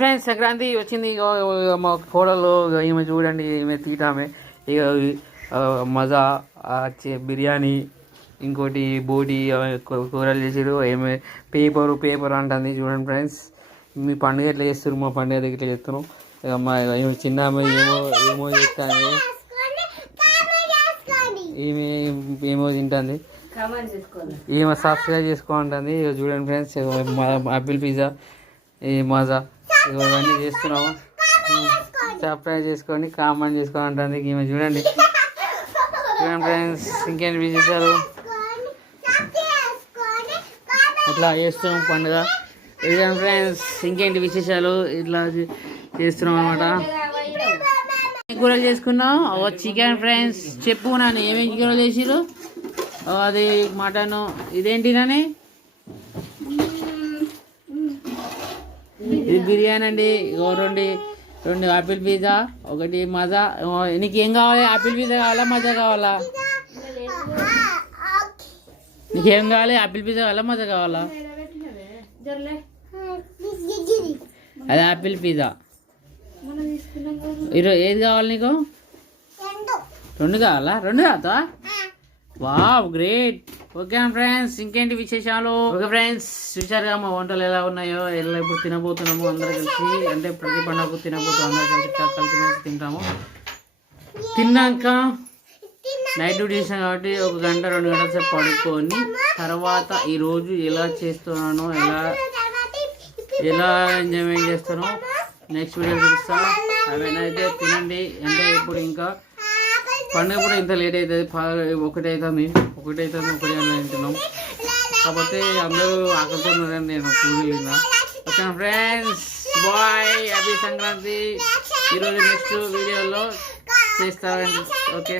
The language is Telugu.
ఫ్రెండ్స్ సంక్రాంతి వచ్చింది. ఇగో మా ఫోటోలో ఈమె చూడండి, ఈమె తీటామే. ఇక మజా బిర్యానీ, ఇంకోటి బోటి కూరలు చేసారు. ఏమే పేపర్ అంటుంది చూడండి ఫ్రెండ్స్. మీ పండుగ ఎట్లా చేస్తారు, మా పండుగ ఎట్లా చేస్తున్నాం. ఇక మా చిన్న ఆమె ఏమో చేస్తాను, ఏమో తింటుంది. ఏమో సబ్స్క్రైబ్ చేసుకోమంటుంది. ఇక చూడండి ఫ్రెండ్స్, ఆపిల్ పిజ్జా ఈ మజా ఇవన్నీ చేస్తున్నాము. సబ్స్క్రైబ్ చేసుకోండి, కామెంట్ చేసుకోండి అంటుంది. ఈమె చూడండి ఫ్రెండ్స్, ఇంకేంటి విశేషాలు. ఇట్లా చేస్తున్నాం పండుగ. చూడండి ఫ్రెండ్స్, ఇంకేంటి విశేషాలు. ఇట్లా చేస్తున్నాం అనమాట. కూరలు చేసుకున్నాం. Chicken friends. చెప్పు నాని, ఏమేమి కూరలు చేసిరు. అది మటన్. ఇదేంటి నాని, ఇది బిర్యానీ అండి. రెండు ఆపిల్ పిజ్జా, ఒకటి మజా. నీకు ఏం కావాలి, ఆపిల్ పిజ్జా కావాలా మజా కావాలా? నీకేం కావాలి, ఆపిల్ పిజ్జా కావాలా మజా కావాలా? అది ఆపిల్ పిజ్జా. ఏది కావాలి నీకు? రెండు కావాలా? రెండు కాదా? Wow great. ఓకే ఫ్రెండ్స్, ఇంకేంటి విశేషాలు. ఓకే ఫ్రెండ్స్, చూసారుగా మా వంటలు ఎలా ఉన్నాయో. ఎలా ఇప్పుడు తినబోతున్నాము అందరు కలిసి. అంటే ప్రతి పండుగకు తినబోతున్నాం, అందరు కలిసి తింటాము. తిన్నాక నైట్ డ్యూటీ చేసాం కాబట్టి 1 గంట 2 గంటల సేపు పడుకొని తర్వాత ఈరోజు ఎలా చేస్తున్నానో, ఎలా ఎంజాయ్మెంట్ చేస్తానో నెక్స్ట్ వీడియో చూపిస్తాను. అవన్నీ అయితే తినండి. అంటే ఇప్పుడు ఇంకా పండుగ కూడా ఇంత లేట్ అవుతుంది. 1 అవుతుంది 1 తింటున్నాం. కాకపోతే అందరూ ఆకలితో ఉన్నారని నేను పూజలు తిన్నా. Okay friends, bye, happy Sankranti. ఈరోజు నెక్స్ట్ వీడియోలో చేస్తారండి. ఓకే.